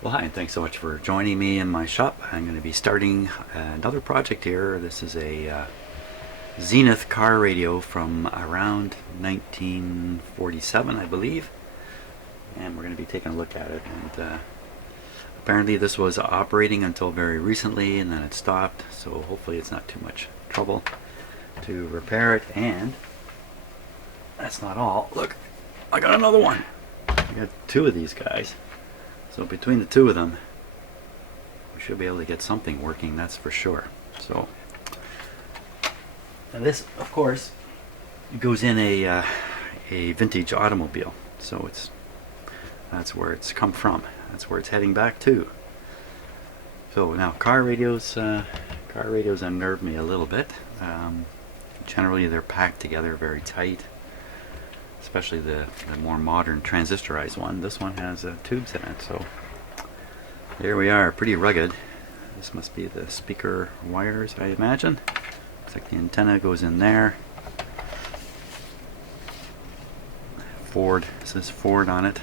Well, hi, and thanks so much for joining me in my shop. I'm going to be starting another project here. This is a Zenith car radio from around 1947, I believe. And we're going to be taking a look at it. And apparently this was operating until very recently, and then it stopped. So hopefully it's not too much trouble to repair it. And that's not all. Look, I got another one. I got two of these guys. So between the two of them, we should be able to get something working, that's for sure. So, and this, of course, goes in a vintage automobile. So that's where it's come from. That's where it's heading back to. So now car radios unnerve me a little bit. Generally, they're packed together very tight. Especially the more modern transistorized one. This one has tubes in it, so there we are, pretty rugged. This must be the speaker wires, I imagine. Looks like the antenna goes in there. Ford, it says Ford on it.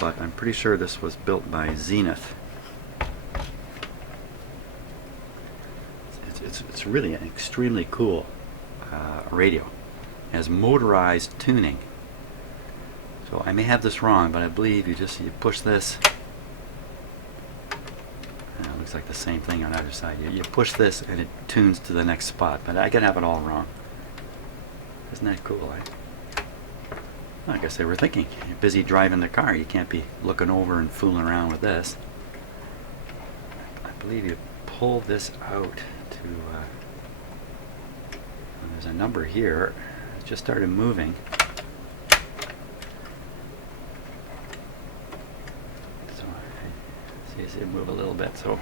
But I'm pretty sure this was built by Zenith. It's really an extremely cool radio. Has motorized tuning. So I may have this wrong, but I believe you push this. It looks like the same thing on either side. You push this and it tunes to the next spot, but I can have it all wrong. Isn't that cool? I guess they were thinking, you're busy driving the car, you can't be looking over and fooling around with this. I believe you pull this out to there's a number here. Just started moving. So see it move a little bit. So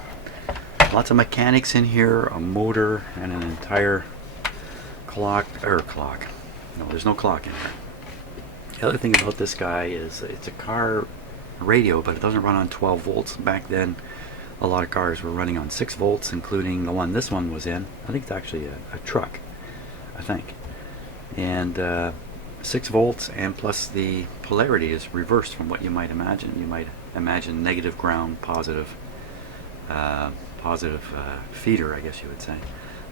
lots of mechanics in here, a motor, and an entire clock. No, there's no clock in here. The other thing about this guy is it's a car radio, but it doesn't run on 12 volts. Back then, a lot of cars were running on 6 volts, including the one this one was in. I think it's actually a truck, I think. And 6 volts, and plus the polarity is reversed from what you might imagine. You might imagine negative ground, positive feeder, I guess you would say.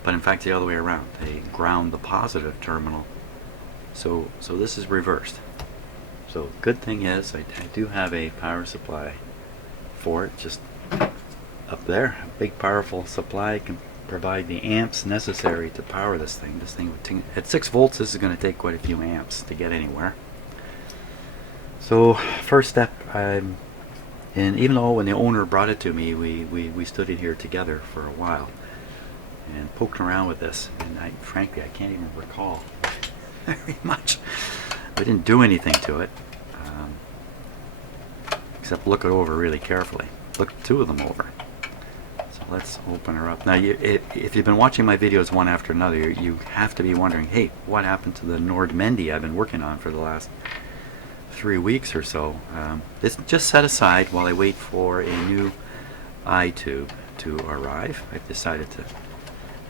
But in fact, the other way around. They ground the positive terminal. So this is reversed. So good thing is I do have a power supply for it, just up there. A big powerful supply can provide the amps necessary to power this thing. This thing at 6 volts, this is going to take quite a few amps to get anywhere. So first step, and even though when the owner brought it to me, we stood in here together for a while and poked around with this, and frankly I can't even recall very much. We didn't do anything to it except look it over really carefully. Look two of them over. Let's open her up. Now, if you've been watching my videos one after another, you have to be wondering, hey, what happened to the Nordmendy I've been working on for the last 3 weeks or so? It's just set aside while I wait for a new eye-tube to arrive. I've decided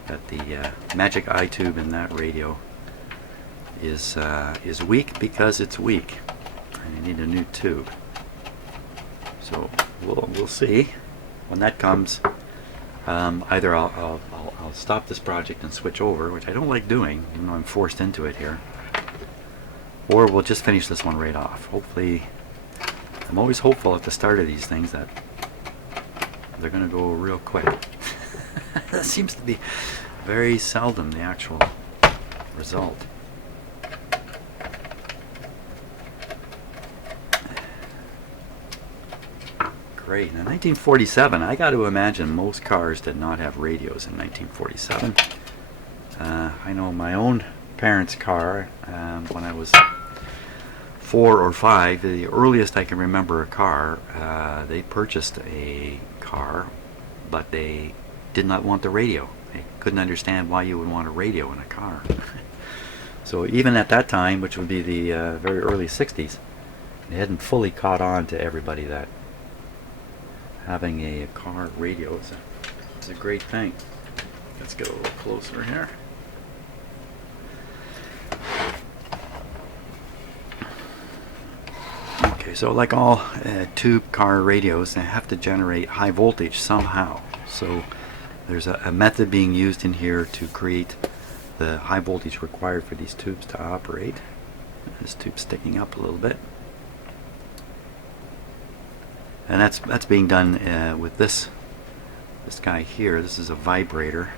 that the magic eye-tube in that radio is weak because it's weak. I need a new tube. So we'll see when that comes. Either I'll stop this project and switch over, which I don't like doing, even though I'm forced into it here, or we'll just finish this one right off. Hopefully, I'm always hopeful at the start of these things that they're going to go real quick. That seems to be very seldom the actual result. Great. In 1947, I got to imagine most cars did not have radios in 1947. I know my own parents' car, when I was 4 or 5, the earliest I can remember a car, they purchased a car, but they did not want the radio. They couldn't understand why you would want a radio in a car. So even at that time, which would be the very early 60s, it hadn't fully caught on to everybody that having a car radio is a great thing. Let's get a little closer here. Okay, so like all tube car radios, they have to generate high voltage somehow. So there's a method being used in here to create the high voltage required for these tubes to operate. This tube's sticking up a little bit. And that's being done with this guy here. This is a vibrator,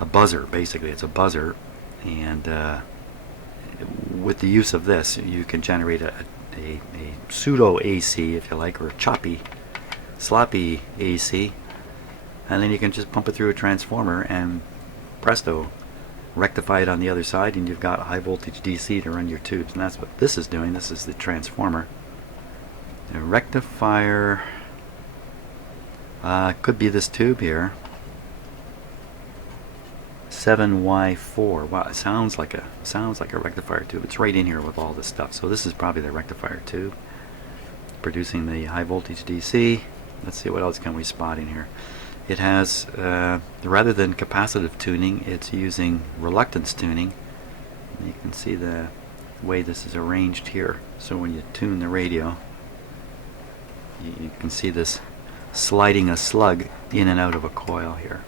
a buzzer. Basically, it's a buzzer, and with the use of this, you can generate a pseudo AC, if you like, or a choppy, sloppy AC, and then you can just pump it through a transformer, and presto, rectify it on the other side, and you've got high voltage DC to run your tubes. And that's what this is doing. This is the transformer. The rectifier could be this tube here, 7Y4. Wow, it sounds like a rectifier tube. It's right in here with all this stuff. So this is probably the rectifier tube producing the high voltage DC. Let's see, what else can we spot in here. It has, rather than capacitive tuning, it's using reluctance tuning. You can see the way this is arranged here. So when you tune the radio, you can see this sliding a slug in and out of a coil here.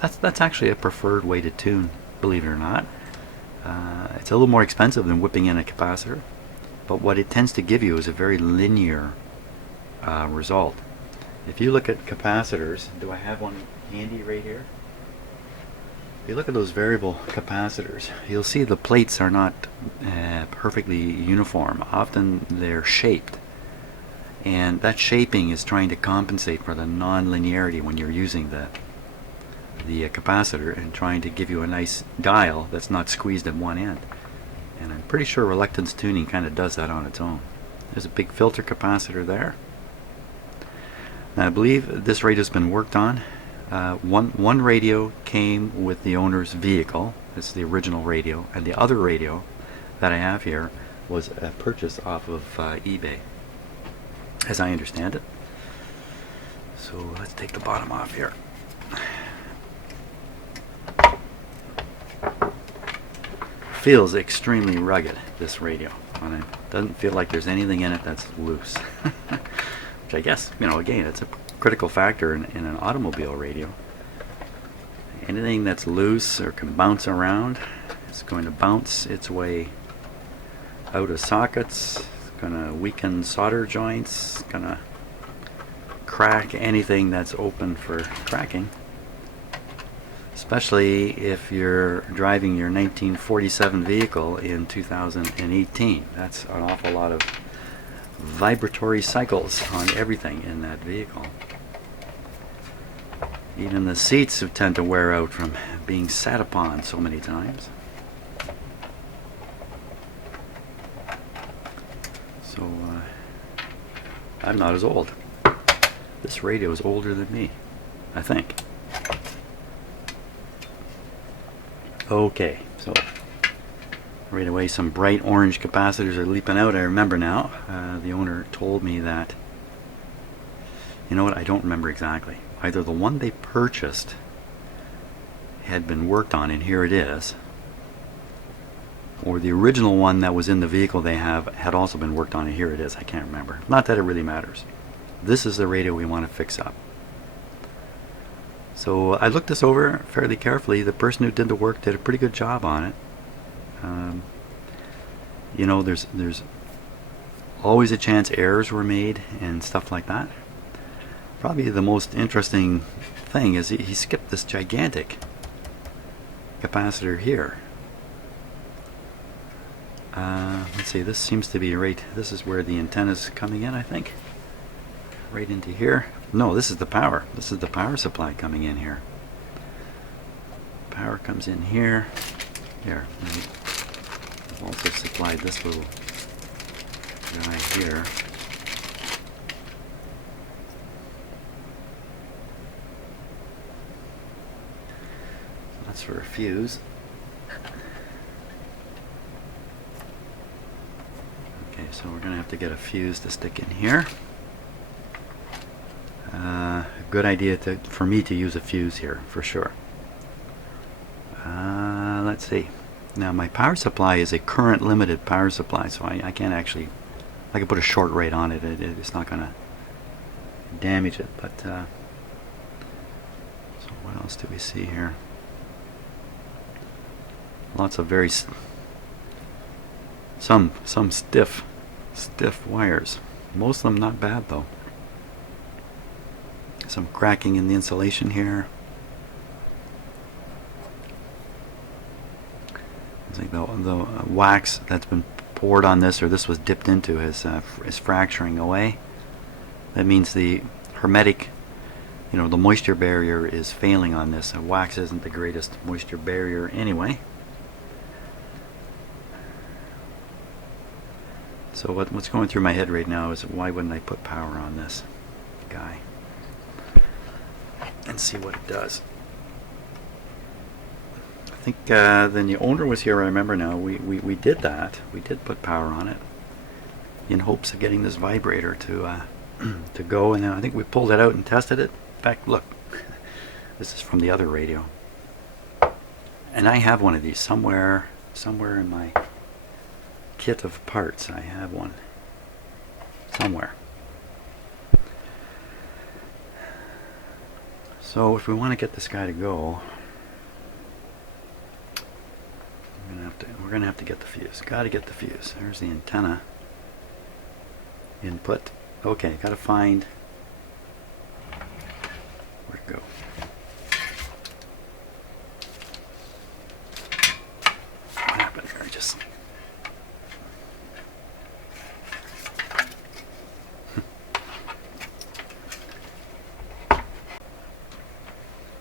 That's actually a preferred way to tune, believe it or not. It's a little more expensive than whipping in a capacitor, but what it tends to give you is a very linear result. If you look at capacitors, do I have one handy right here? If you look at those variable capacitors, you'll see the plates are not perfectly uniform. Often they're shaped, and that shaping is trying to compensate for the non-linearity when you're using the capacitor and trying to give you a nice dial that's not squeezed at one end. And I'm pretty sure reluctance tuning kind of does that on its own. There's a big filter capacitor there. And I believe this radio's been worked on. One radio came with the owner's vehicle. It's the original radio, and the other radio that I have here was a purchase off of eBay, as I understand it. So let's take the bottom off here. Feels extremely rugged, this radio, and it doesn't feel like there's anything in it that's loose. Which I guess, again, it's a critical factor in an automobile radio. Anything that's loose or can bounce around, it's going to bounce its way out of sockets. It's going to weaken solder joints. It's going to crack anything that's open for cracking. Especially if you're driving your 1947 vehicle in 2018. That's an awful lot of vibratory cycles on everything in that vehicle. Even the seats tend to wear out from being sat upon so many times. So I'm not as old. This radio is older than me, I think. Okay, so right away some bright orange capacitors are leaping out. I remember now. The owner told me that, you know what, I don't remember exactly. Either the one they purchased had been worked on, and here it is, or the original one that was in the vehicle they have had also been worked on, and here it is. I can't remember. Not that it really matters. This is the radio we want to fix up. So I looked this over fairly carefully. The person who did the work did a pretty good job on it. There's always a chance errors were made and stuff like that. Probably the most interesting thing is he skipped this gigantic capacitor here. Let's see, this seems to be this is where the antenna's coming in, I think. Right into here. No, this is the power. This is the power supply coming in here. Power comes in here. Here. I've also supplied this little guy here. That's for a fuse. Okay, so we're going to have to get a fuse to stick in here. Good idea for me to use a fuse here, for sure. Let's see. Now my power supply is a current limited power supply, so I can't actually, I can put a short rate on it, it's not going to damage it. But so what else do we see here? Lots of very some stiff wires. Most of them not bad though. Some cracking in the insulation here. It's like the wax that's been poured on this, or this was dipped into, is fracturing away. That means the hermetic, the moisture barrier is failing on this. Wax isn't the greatest moisture barrier anyway. So what's going through my head right now is, why wouldn't I put power on this guy and see what it does? I think then the owner was here, I remember now. We did that. We did put power on it in hopes of getting this vibrator to go, and I think we pulled it out and tested it. In fact, look, this is from the other radio, and I have one of these somewhere in my kit of parts. I have one somewhere. So if we want to get this guy to go, we're gonna have to get the fuse. Got to get the fuse. There's the antenna input. Okay, got to find where to go. What happened here? Just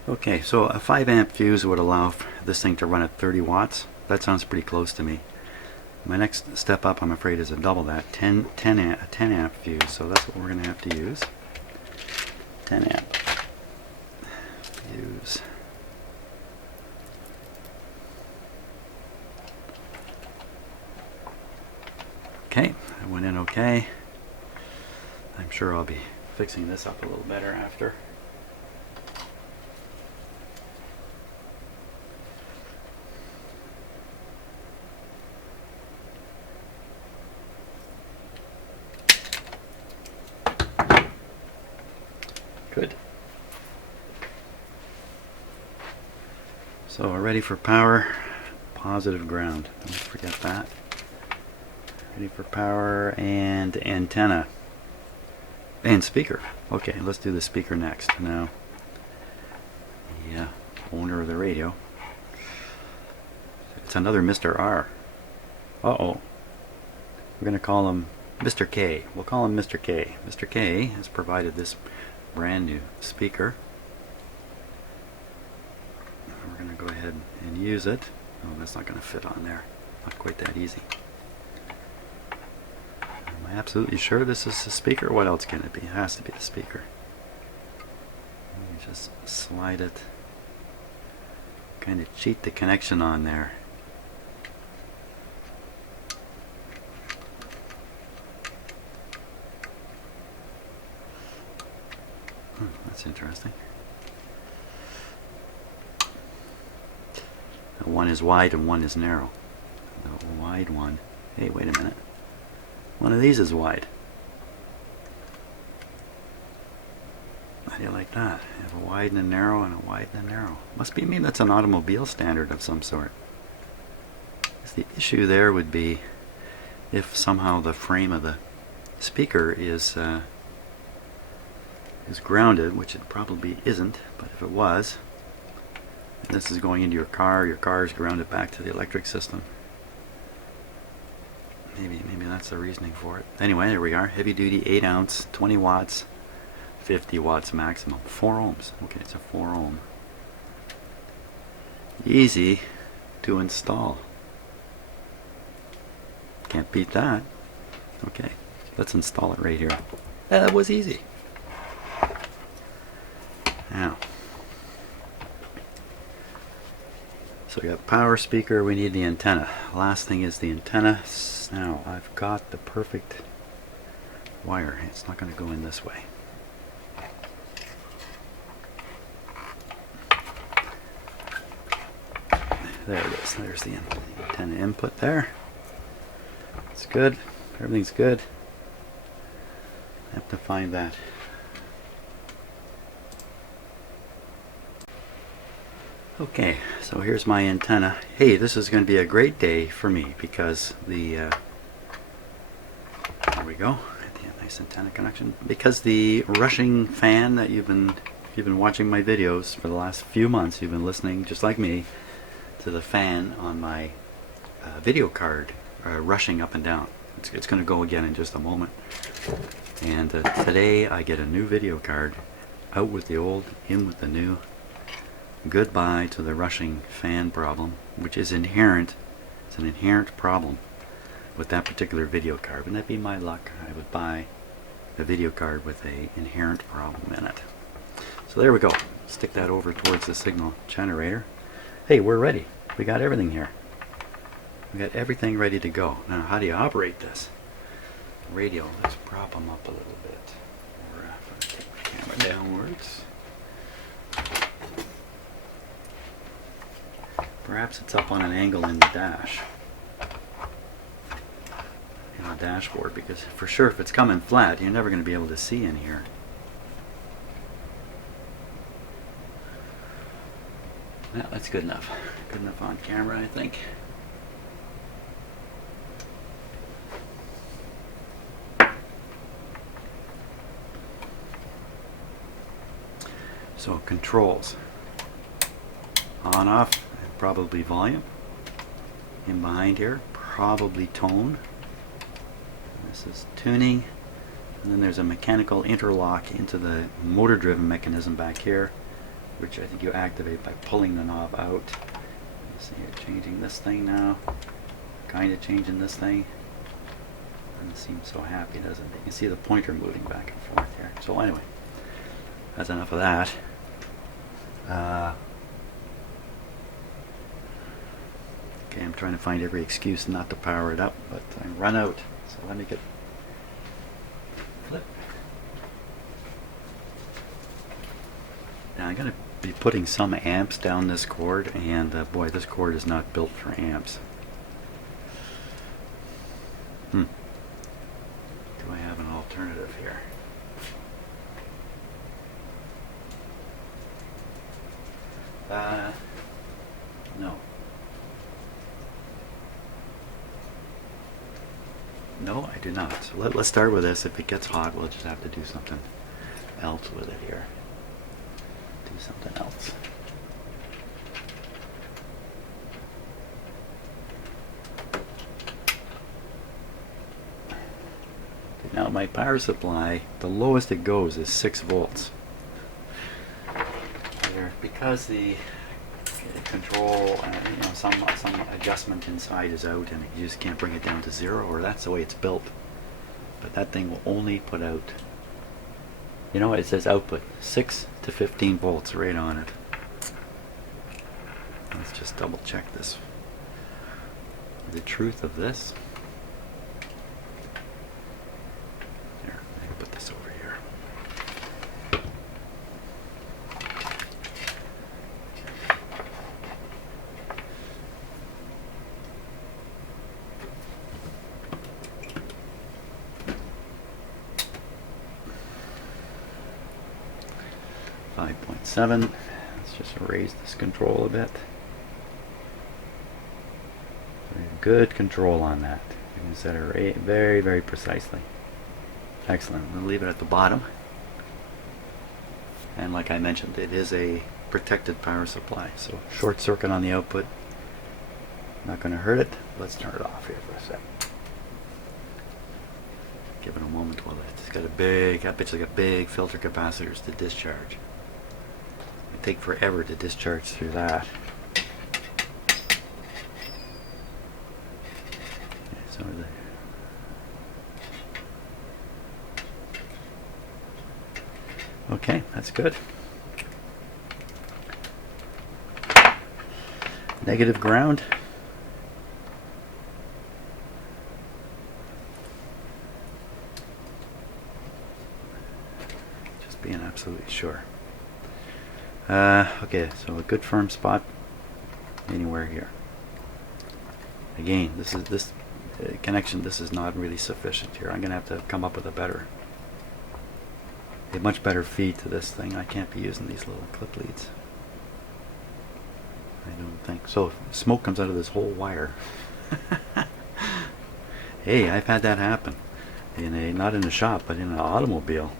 okay, so a 5 amp fuse would allow this thing to run at 30 watts. That sounds pretty close to me. My next step up, I'm afraid, is a double that, 10 amp fuse. So that's what we're going to have to use. 10 amp fuse. Okay, that went in okay. I'm sure I'll be fixing this up a little better after. Good. So we're ready for power, positive ground. Don't forget that. Ready for power and antenna. And speaker. Okay, let's do the speaker next. Now, the owner of the radio. It's another Mr. R. Uh-oh. We're going to call him Mr. K. We'll call him Mr. K. Mr. K has provided this brand new speaker. We're going to go ahead and use it. Oh, that's not going to fit on there. Not quite that easy. Am I absolutely sure this is the speaker? What else can it be? It has to be the speaker. Let me just slide it. Kind of cheat the connection on there. That's interesting. One is wide and one is narrow. The wide one. Hey, wait a minute. One of these is wide. How do you like that? You have a wide and a narrow and a wide and a narrow. Must be, maybe that's an automobile standard of some sort. The issue there would be if somehow the frame of the speaker is grounded, which it probably isn't, but if it was, and this is going into your car is grounded back to the electric system. Maybe that's the reasoning for it. Anyway, there we are. Heavy duty, 8 ounce, 20 watts, 50 watts maximum. 4 ohms. Okay, it's a 4 ohm. Easy to install. Can't beat that. Okay, let's install it right here. That was easy. Now, so we got power speaker, we need the antenna. Last thing is the antenna. Now, I've got the perfect wire. It's not going to go in this way. There it is. There's the antenna input there. It's good. Everything's good. I have to find that. Okay, so here's my antenna. Hey, this is going to be a great day for me because the there we go. Nice antenna connection. Because the rushing fan that you've been watching my videos for the last few months, you've been listening just like me to the fan on my video card rushing up and down. It's going to go again in just a moment. And today I get a new video card. Out with the old, in with the new. Goodbye to the rushing fan problem, which is inherent. It's an inherent problem with that particular video card. Wouldn't that be my luck? I would buy a video card with a inherent problem in it. So there we go. Stick that over towards the signal generator. Hey, we're ready. We got everything here. We got everything ready to go. Now, how do you operate this? Radio, let's prop them up a little bit. Or I'm going to take the camera downwards. Perhaps it's up on an angle in the dash. In the dashboard, because for sure if it's coming flat, you're never going to be able to see in here. Yeah, that's good enough. Good enough on camera, I think. So controls. On, off, and probably volume. In behind here, probably tone. This is tuning. And then there's a mechanical interlock into the motor-driven mechanism back here, which I think you activate by pulling the knob out. You see it changing this thing now. Kind of changing this thing. Doesn't seem so happy, doesn't it? You can see the pointer moving back and forth here. So anyway, that's enough of that. Okay, I'm trying to find every excuse not to power it up, but I run out. So let me get flip. Now I'm going to be putting some amps down this cord, and boy, this cord is not built for amps. Do I have an alternative here? No. No, I do not. So let's start with this. If it gets hot, we'll just have to do something else with it here. Do something else. Okay, now my power supply, the lowest it goes is 6 volts. Here, because the control, some adjustment inside is out, and you just can't bring it down to 0, or that's the way it's built. But that thing will only put out, you know, it says output 6 to 15 volts right on it. Let's just double check this. The truth of this. Here, I can put this over here. 5.7. Let's just raise this control a bit. Good control on that. You can set it rate very, very precisely. Excellent. We'll leave it at the bottom. And like I mentioned, it is a protected power supply. So short circuit on the output. Not going to hurt it. Let's turn it off here for a sec. Give it a moment while it's got a big, that bitch has got big filter capacitors to discharge. It take forever to discharge through that. So okay, that's good. Negative ground. Just being absolutely sure. Okay, so a good firm spot anywhere here. Again, this connection, this is not really sufficient here. I'm going to have to come up with a much better feed to this thing. I can't be using these little clip leads. I don't think. So smoke comes out of this whole wire. Hey, I've had that happen. Not in a shop, but in an automobile.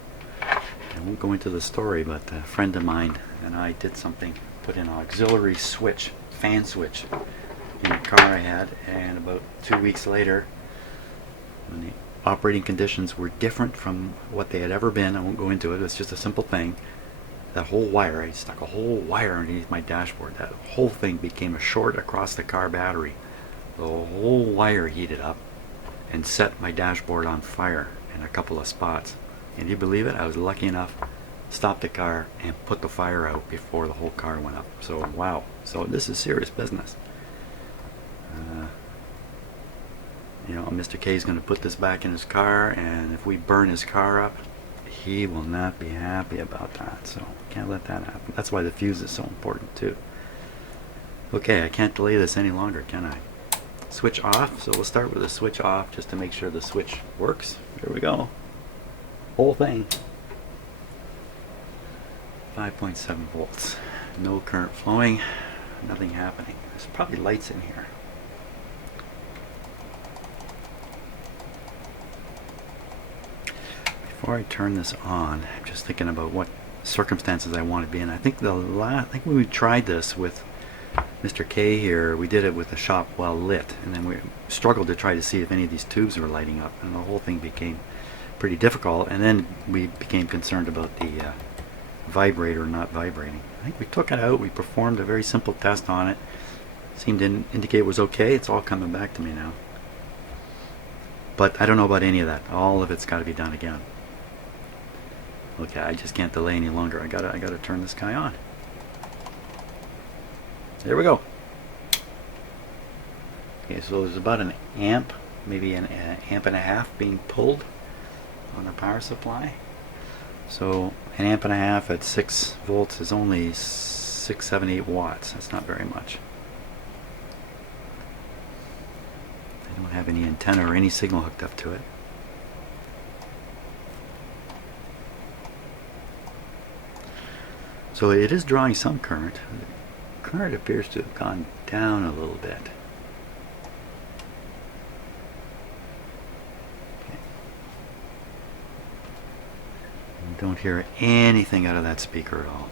I won't go into the story, but a friend of mine and I did something, put in an auxiliary switch, fan switch, in a car I had, and about 2 weeks later, when the operating conditions were different from what they had ever been, I won't go into it, it's just a simple thing, that whole wire, I stuck a whole wire underneath my dashboard, that whole thing became a short across the car battery. The whole wire heated up and set my dashboard on fire in a couple of spots. And you believe it? I was lucky enough to stop the car and put the fire out before the whole car went up. So wow, so this is serious business. You know, Mr. K is going to put this back in his car, and if we burn his car up, he will not be happy about that. So can't let that happen. That's why the fuse is so important too. Okay, I can't delay this any longer, can I? Switch off. So we'll start with the switch off just to make sure the switch works. Here we go. Whole thing. 5.7 volts. No current flowing. Nothing happening. There's probably lights in here. Before I turn this on, I'm just thinking about what circumstances I want to be in. I think when we tried this with Mr. K here, we did it with the shop well lit, and then we struggled to try to see if any of these tubes were lighting up, and the whole thing became pretty difficult. And then we became concerned about the vibrator not vibrating. I think we took it out, we performed a very simple test on it, seemed to indicate it was okay. It's all coming back to me now, but I don't know about any of that. All of it's got to be done again. Okay, I just can't delay any longer. I gotta turn this guy on. There we go. Okay, so there's about an amp, maybe an amp and a half being pulled on the power supply. So an amp and a half at 6 volts is only 6, 7, 8 watts. That's not very much. I don't have any antenna or any signal hooked up to it. So it is drawing some current. The current appears to have gone down a little bit. Okay. Don't hear anything out of that speaker at all.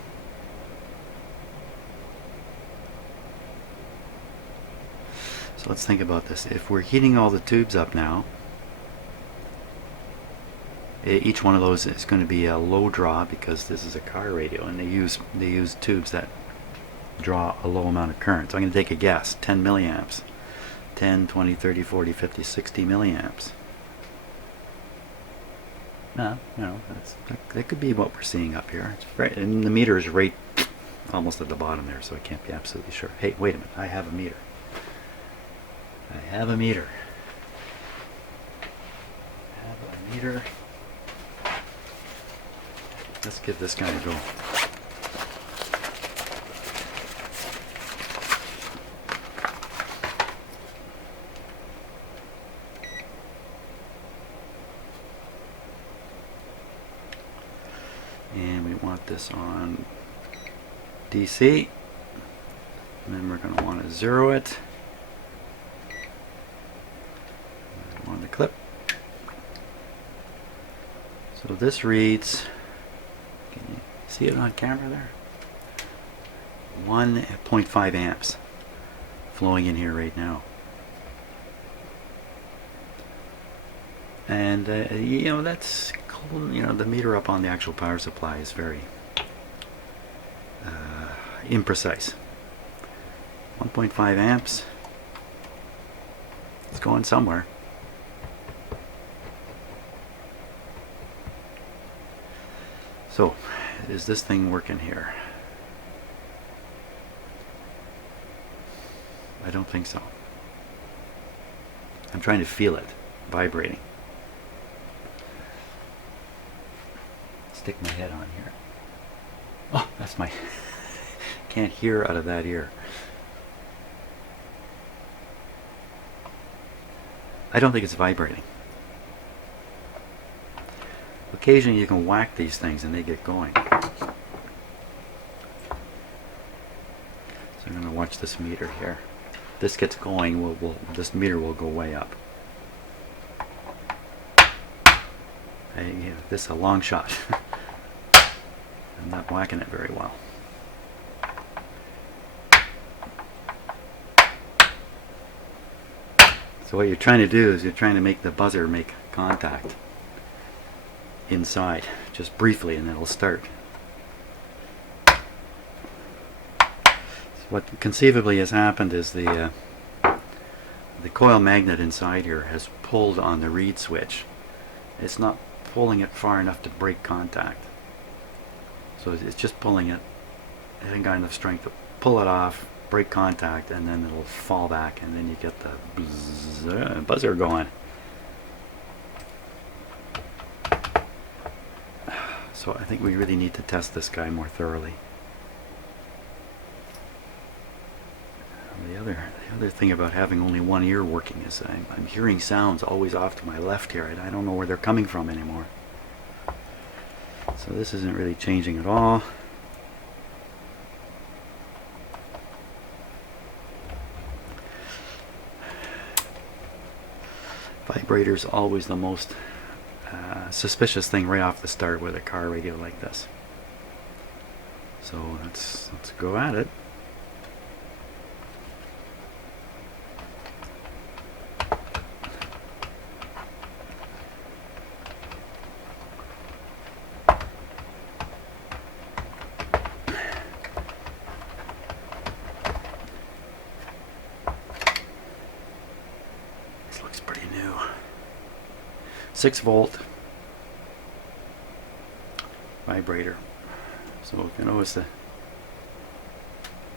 So let's think about this. If we're heating all the tubes up now, each one of those is going to be a low draw because this is a car radio, and they use tubes that draw a low amount of current. So I'm going to take a guess. 10 milliamps. 10, 20, 30, 40, 50, 60 milliamps. No, that could be what we're seeing up here. It's right, and the meter is right almost at the bottom there, so I can't be absolutely sure. Hey, wait a minute. I have a meter. I have a meter. Let's give this guy a go. And we want this on DC. And then we're going to want to zero it. On the clip. So this reads, can you see it on camera there? 1.5 amps flowing in here right now. And you know, that's cool. You know, the meter up on the actual power supply is very imprecise. 1.5 amps. It's going somewhere. So, is this thing working here? I don't think so. I'm trying to feel it vibrating. Stick my head on here. Oh, that's my... Can't hear out of that ear. I don't think it's vibrating. Occasionally you can whack these things and they get going. So I'm going to watch this meter here. If this gets going, this meter will go way up. This is a long shot. I'm not whacking it very well. So what you're trying to do is you're trying to make the buzzer make contact inside, just briefly, and it'll start. So what conceivably has happened is the coil magnet inside here has pulled on the reed switch. It's not pulling it far enough to break contact. So it's just pulling it. It hasn't got enough strength to pull it off, break contact, and then it'll fall back, and then you get the buzzer going. So I think we really need to test this guy more thoroughly. The other thing about having only one ear working is I'm hearing sounds always off to my left here, and I don't know where they're coming from anymore. So this isn't really changing at all. Vibrator's always the most suspicious thing right off the start with a car radio like this. So let's go at it. This looks pretty new. 6-volt vibrator. So you notice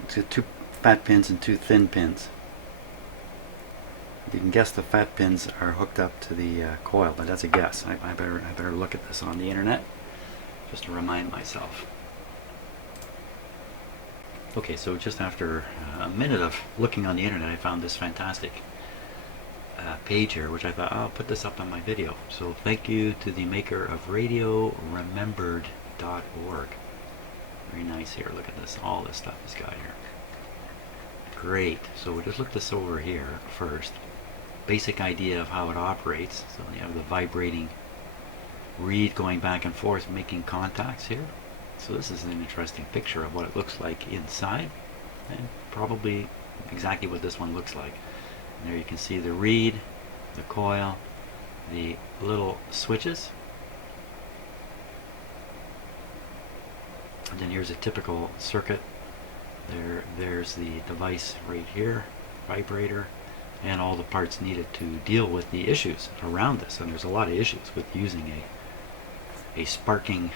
it's got 2 fat pins and 2 thin pins. You can guess the fat pins are hooked up to the coil, but that's a guess. I better look at this on the internet just to remind myself. Okay, so just after a minute of looking on the internet, I found this fantastic page here, which I thought I'll put this up on my video. So thank you to the maker of RadioRemembered.org. Very nice here. Look at this. All this stuff is got here. Great. So we'll just look this over here first. Basic idea of how it operates. So you have the vibrating reed going back and forth, making contacts here. So this is an interesting picture of what it looks like inside, and probably exactly what this one looks like. And there you can see the reed, the coil, the little switches. And then here's a typical circuit. There's the device right here, vibrator, and all the parts needed to deal with the issues around this. And there's a lot of issues with using a sparking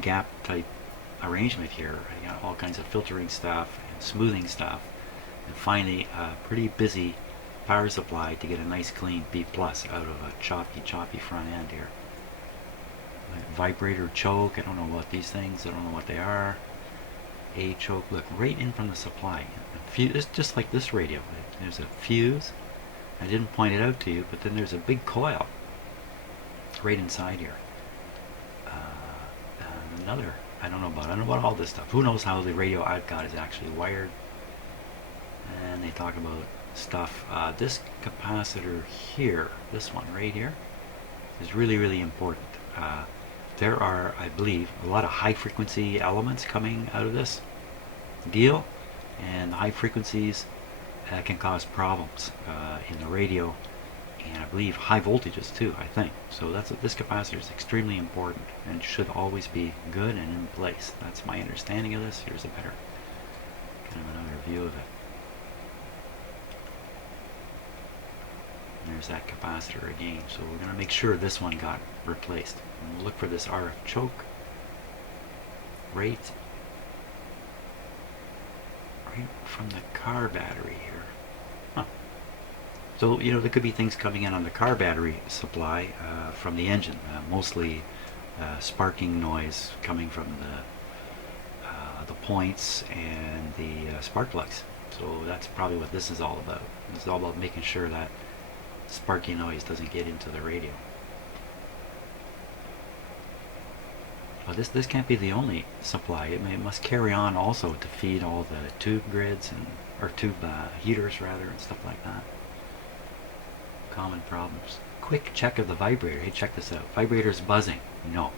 gap type arrangement here. You got all kinds of filtering stuff and smoothing stuff, and finally a pretty busy power supply to get a nice clean B+ out of a choppy front end here. Vibrator choke, I don't know what these things, I don't know what they are. A choke, look, right in from the supply. It's just like this radio. There's a fuse. I didn't point it out to you, but then there's a big coil right inside here. Another, I don't know about all this stuff. Who knows how the radio I've got is actually wired. And they talk about stuff. This capacitor here, this one right here, is really important. There are, I believe, a lot of high frequency elements coming out of this deal, and the high frequencies can cause problems in the radio, and I believe high voltages too, I think. So this capacitor is extremely important and should always be good and in place. That's my understanding of this. Here's a better kind of another view of it. And there's that capacitor again. So we're going to make sure this one got replaced. And we'll look for this RF choke right from the car battery here. Huh. So, you know, there could be things coming in on the car battery supply from the engine, mostly sparking noise coming from the points and the spark plugs. So that's probably what this is all about. It's all about making sure that sparky noise doesn't get into the radio. Well, this can't be the only supply. It must carry on also to feed all the tube grids or tube heaters rather and stuff like that. Common problems. Quick check of the vibrator. Hey, check this out. Vibrator's buzzing. No.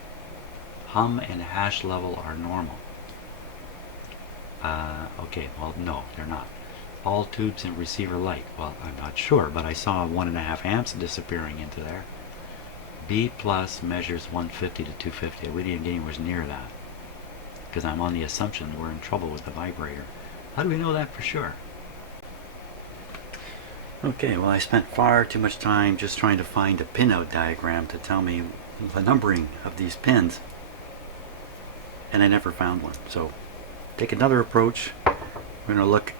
Hum and hash level are normal. Okay, well, no, they're not. All tubes and receiver light. Well, I'm not sure, but I saw 1.5 amps disappearing into there. B plus measures 150 to 250. We didn't get anywhere near that because I'm on the assumption that we're in trouble with the vibrator. How do we know that for sure? Okay, well, I spent far too much time just trying to find a pinout diagram to tell me the numbering of these pins, and I never found one. So take another approach. We're going to look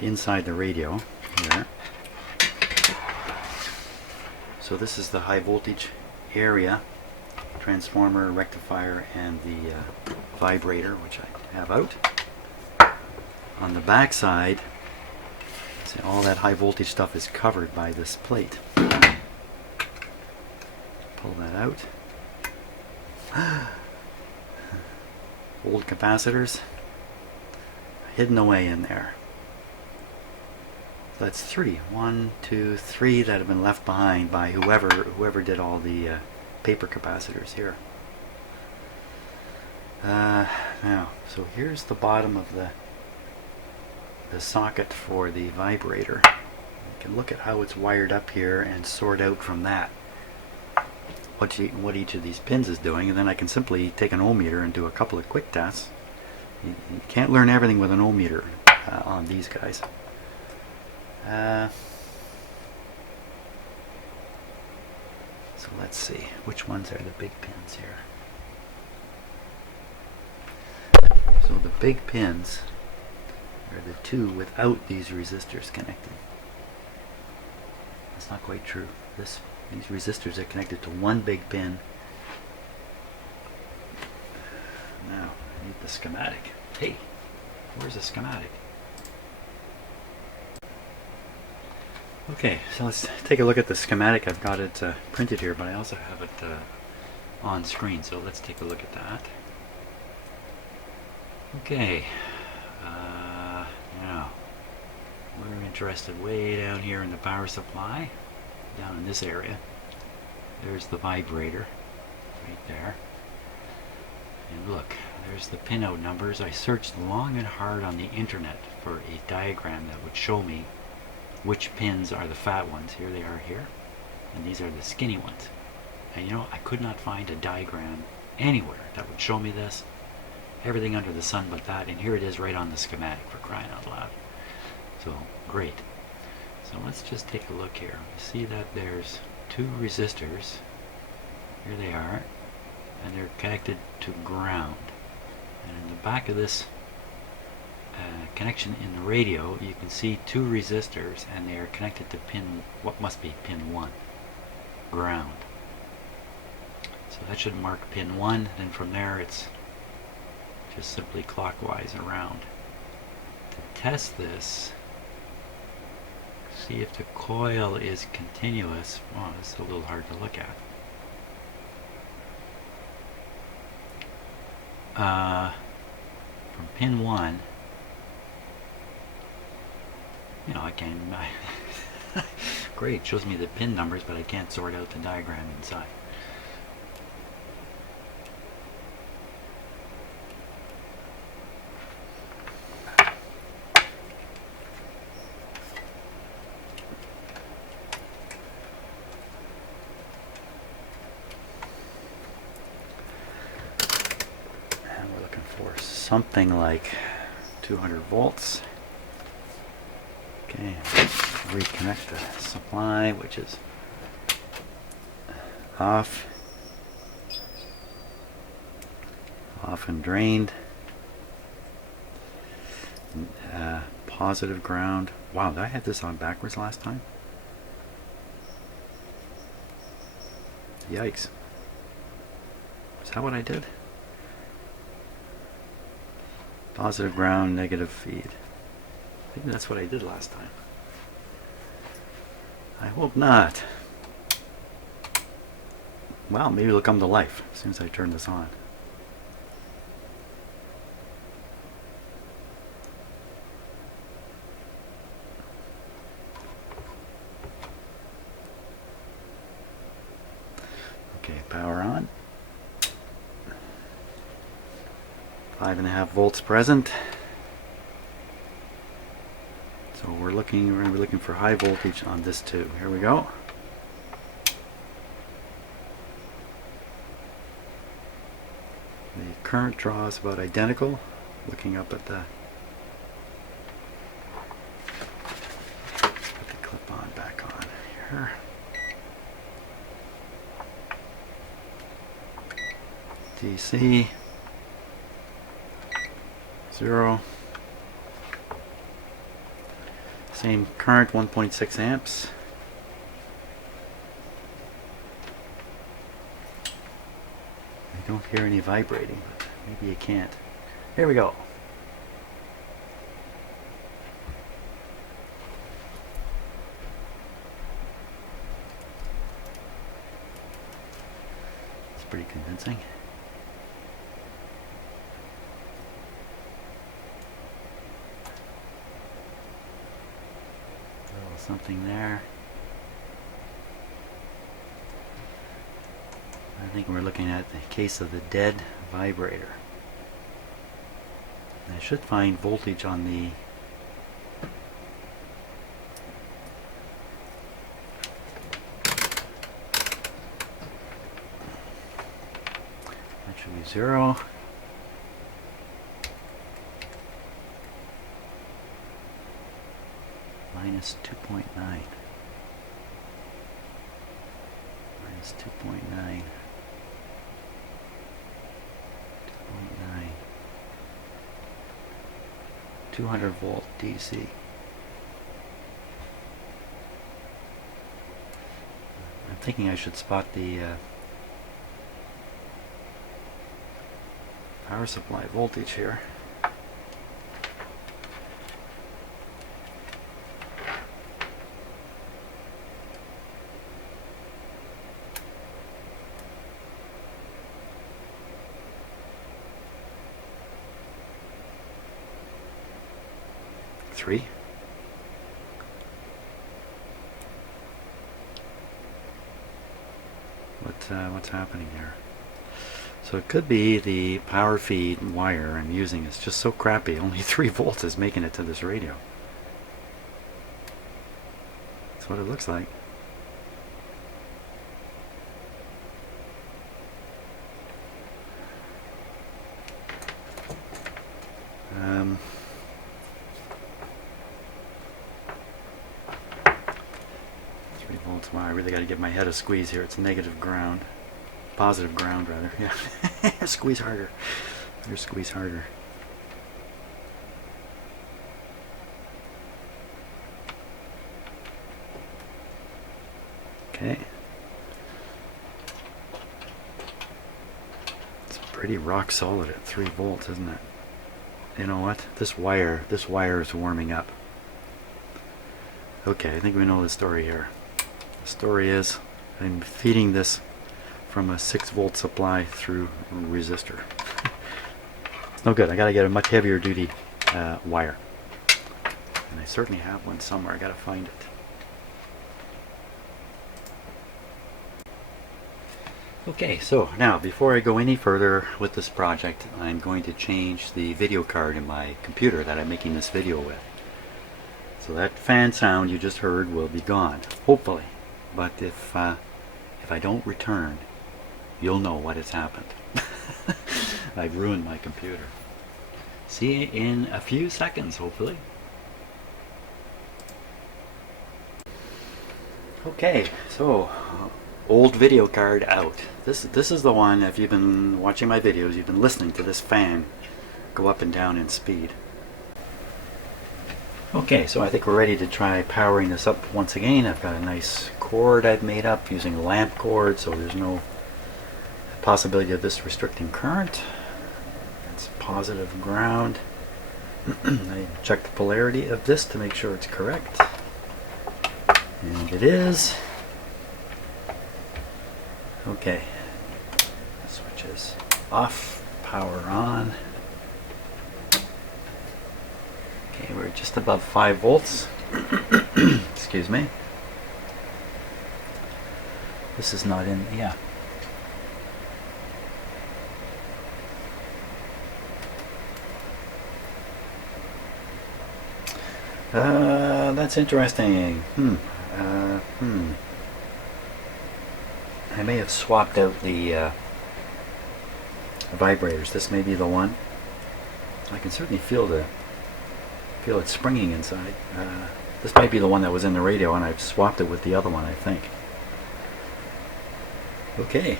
inside the radio here. So this is the high voltage area, transformer, rectifier, and the vibrator, which I have out. On the back side, see, all that high voltage stuff is covered by this plate. Pull that out. Old capacitors hidden away in there. So that's 3. 1, 2, 3 that have been left behind by whoever did all the paper capacitors here. Now, so here's the bottom of the socket for the vibrator. You can look at how it's wired up here and sort out from that what each of these pins is doing, and then I can simply take an ohm meter and do a couple of quick tests. You can't learn everything with an ohm meter on these guys. So let's see, which ones are the big pins here? So the big pins are the two without these resistors connected. That's not quite true. These resistors are connected to one big pin. Now, I need the schematic. Hey, where's the schematic? Okay, so let's take a look at the schematic. I've got it printed here, but I also have it on screen, so let's take a look at that. Okay, now we're interested way down here in the power supply, down in this area. There's the vibrator, right there. And look, there's the pinout numbers. I searched long and hard on the internet for a diagram that would show me which pins are the fat ones. Here they are here, and these are the skinny ones. And you know, I could not find a diagram anywhere that would show me this. Everything under the sun but that, and here it is right on the schematic, for crying out loud. So great. So let's just take a look here. You see that there's two resistors. Here they are, and they're connected to ground. And in the back of this connection in the radio, you can see two resistors, and they are connected to pin, what must be pin 1, ground. So that should mark pin 1, then from there it's just simply clockwise around. To test this, see if the coil is continuous. Well, it's a little hard to look at. From pin 1, you know, I can great, shows me the pin numbers, but I can't sort out the diagram inside. And we're looking for something like 200 volts. Okay, reconnect the supply, which is off and drained. Positive ground. Wow, did I have this on backwards last time? Yikes. Is that what I did? Positive ground, negative feed. I think that's what I did last time. I hope not. Well, maybe it'll come to life as soon as I turn this on. Okay, power on. 5.5 volts present. So we're going to be looking for high voltage on this too. Here we go. The current draw is about identical. Looking up at the put the clip on back on here. DC 0. Same current, 1.6 amps. I don't hear any vibrating, but maybe you can't. Here we go. It's pretty convincing. Something there. I think we're looking at the case of the dead vibrator. I should find voltage on the that should be 0. Minus 2.9. Minus 2.9. 2.9. 200 volt DC. I'm thinking I should spot the power supply voltage here. What's happening there? So it could be the power feed wire I'm using is just so crappy. Only 3 volts is making it to this radio. That's what it looks like. Wow, I really got to give my head a squeeze here. It's negative ground. Positive ground, rather. Yeah. Squeeze harder. Here, squeeze harder. Okay. It's pretty rock solid at 3 volts, isn't it? You know what? This wire is warming up. Okay, I think we know the story here. The story is I'm feeding this from a 6 volt supply through a resistor. It's no good. I gotta get a much heavier duty wire. And I certainly have one somewhere. I gotta find it. Okay, so now before I go any further with this project, I'm going to change the video card in my computer that I'm making this video with. So that fan sound you just heard will be gone, hopefully. But if I don't return, you'll know what has happened. I've ruined my computer. See you in a few seconds, hopefully. Okay, so old video card out. This is the one, if you've been watching my videos, you've been listening to this fan go up and down in speed. Okay, so I think we're ready to try powering this up once again. I've got a nice cord I've made up using a lamp cord, so there's no possibility of this restricting current. That's positive ground. I check the polarity of this to make sure it's correct. And it is. Okay. Switch is off, power on. Okay, we're just above 5 volts. Excuse me. This is not in, yeah. That's interesting. I may have swapped out the vibrators. This may be the one. I can certainly feel it springing inside. This might be the one that was in the radio, and I've swapped it with the other one, I think. Okay.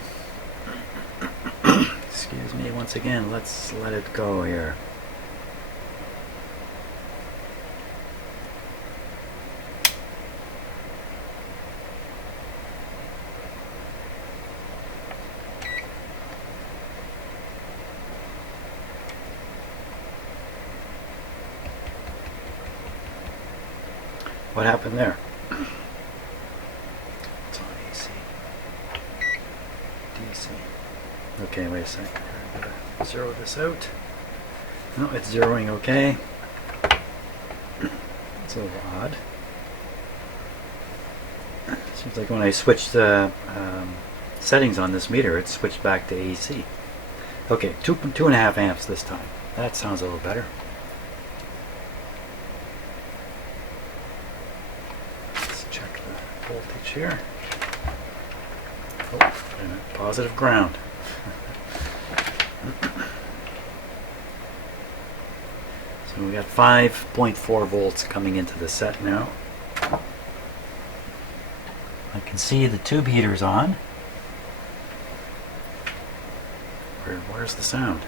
Excuse me once again. Let's let it go here. What happened there? It's on AC. DC. Okay, wait a second. I'm gonna zero this out. No, it's zeroing okay. It's a little odd. Seems like when I switched the settings on this meter, it switched back to AC. Okay, 2.5 amps this time. That sounds a little better. Voltage here. Oh, and a positive ground. So we got 5.4 volts coming into the set now. I can see the tube heaters on. Where's the sound?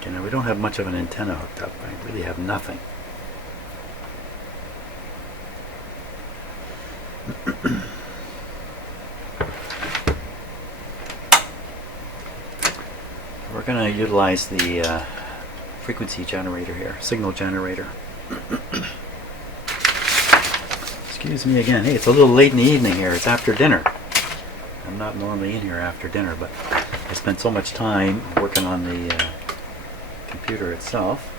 Okay, now we don't have much of an antenna hooked up. I really have nothing. We're going to utilize the frequency generator here, signal generator. Excuse me again. Hey, it's a little late in the evening here. It's after dinner. I'm not normally in here after dinner, but I spent so much time working on the computer itself.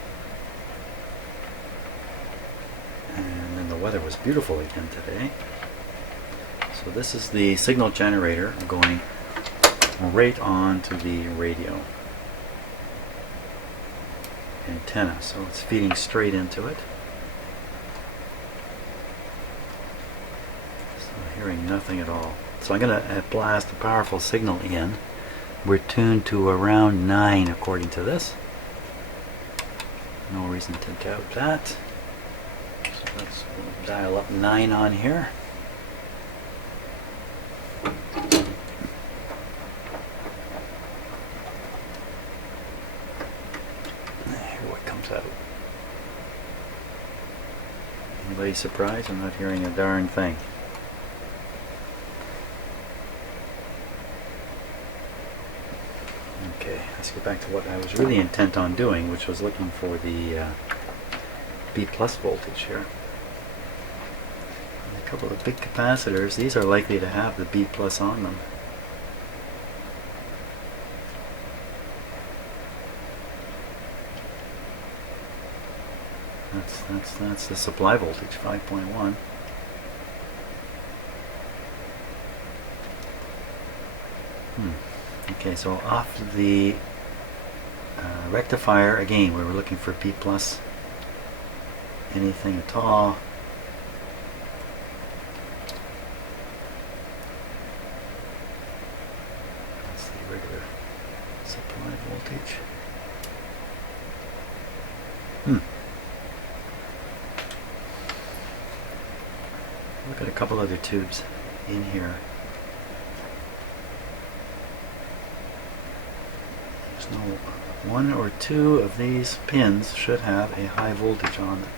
And then the weather was beautiful again today. So this is the signal generator going right on to the radio antenna. So it's feeding straight into it. So hearing nothing at all. So I'm going to blast a powerful signal in. We're tuned to around 9 according to this. No reason to doubt that. So let's dial up 9 on here. Out. Anybody surprised? I'm not hearing a darn thing. Okay, let's get back to what I was really intent on doing, which was looking for the B plus voltage here. And a couple of big capacitors. These are likely to have the B plus on them. That's the supply voltage, 5.1. Okay, so off the rectifier, again, we were looking for P plus, anything at all. That's the regular supply voltage. Look at a couple other tubes in here. There's no, 1 or 2 of these pins should have a high voltage on them.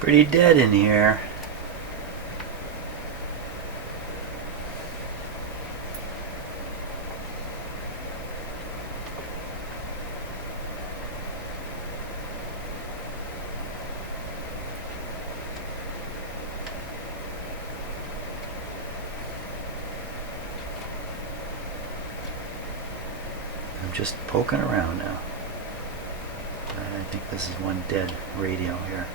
Pretty dead in here. just poking around now. I think this is one dead radio here.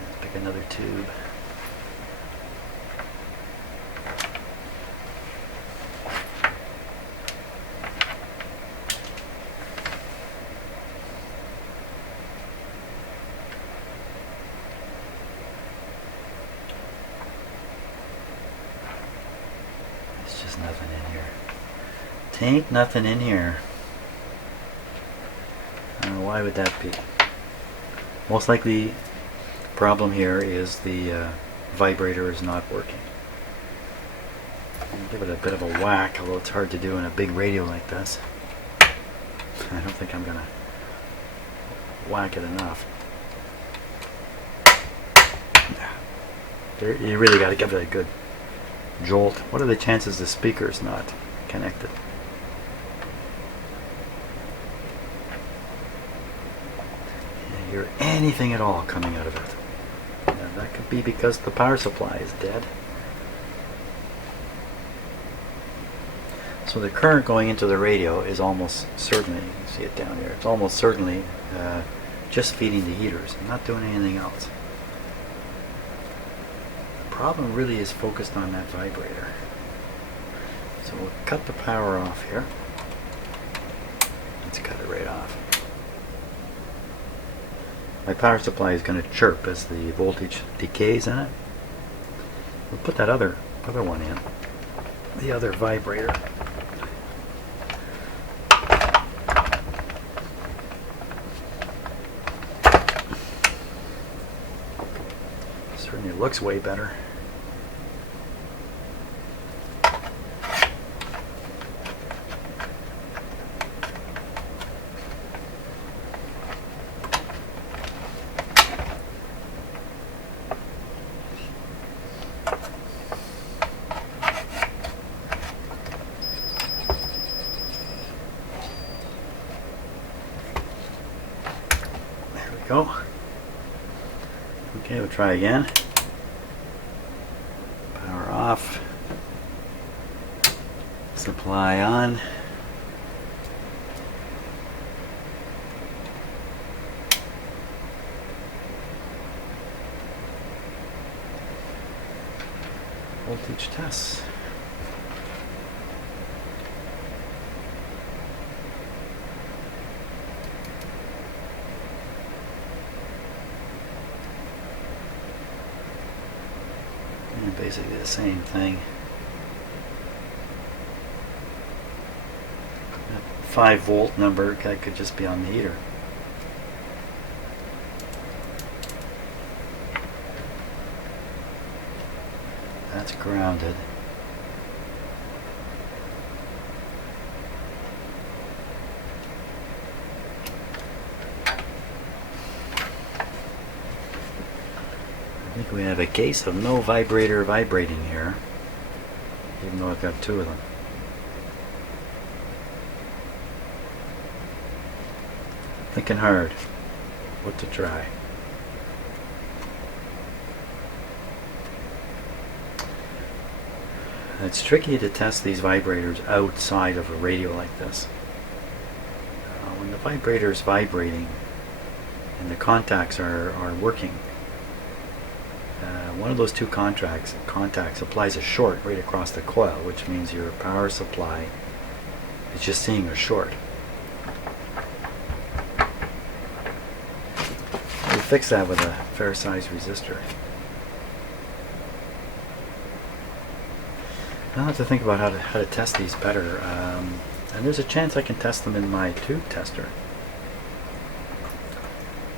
Let's pick another tube. There's just nothing in here. Ain't nothing in here. Why would that be? Most likely, problem here is the vibrator is not working. I'll give it a bit of a whack, although it's hard to do in a big radio like this. I don't think I'm gonna whack it enough. You really got to give it a good jolt. What are the chances the speaker's not connected? Hear anything at all coming out of it. And that could be because the power supply is dead. So the current going into the radio is almost certainly, you can see it down here, it's almost certainly just feeding the heaters and not doing anything else. The problem really is focused on that vibrator. So we'll cut the power off here. Let's cut it right off. My power supply is going to chirp as the voltage decays in it. We'll put that other one in, the other vibrator. Certainly looks way better. Go. Okay, we'll try again. Power off. Supply on. Voltage test. Basically the same thing. That 5 volt number that could just be on the heater. That's grounded. I think we have a case of no vibrator vibrating here, even though I've got 2 of them. Thinking hard what to try. It's tricky to test these vibrators outside of a radio like this. When the vibrator is vibrating and the contacts are working, one of those 2 contacts applies a short right across the coil, which means your power supply is just seeing a short. We fix that with a fair size resistor. I'll have to think about how to test these better, and there's a chance I can test them in my tube tester.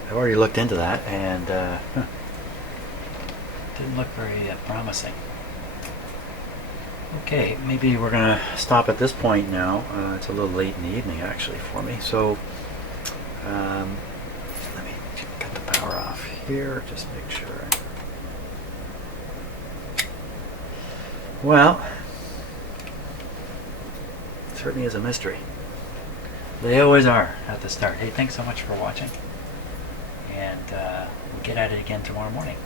I've already looked into that, and didn't look very promising. Okay, maybe we're going to stop at this point now. It's a little late in the evening actually for me, so let me cut the power off here, just make sure. Well, it certainly is a mystery. They always are at the start. Hey, thanks so much for watching, and we'll get at it again tomorrow morning.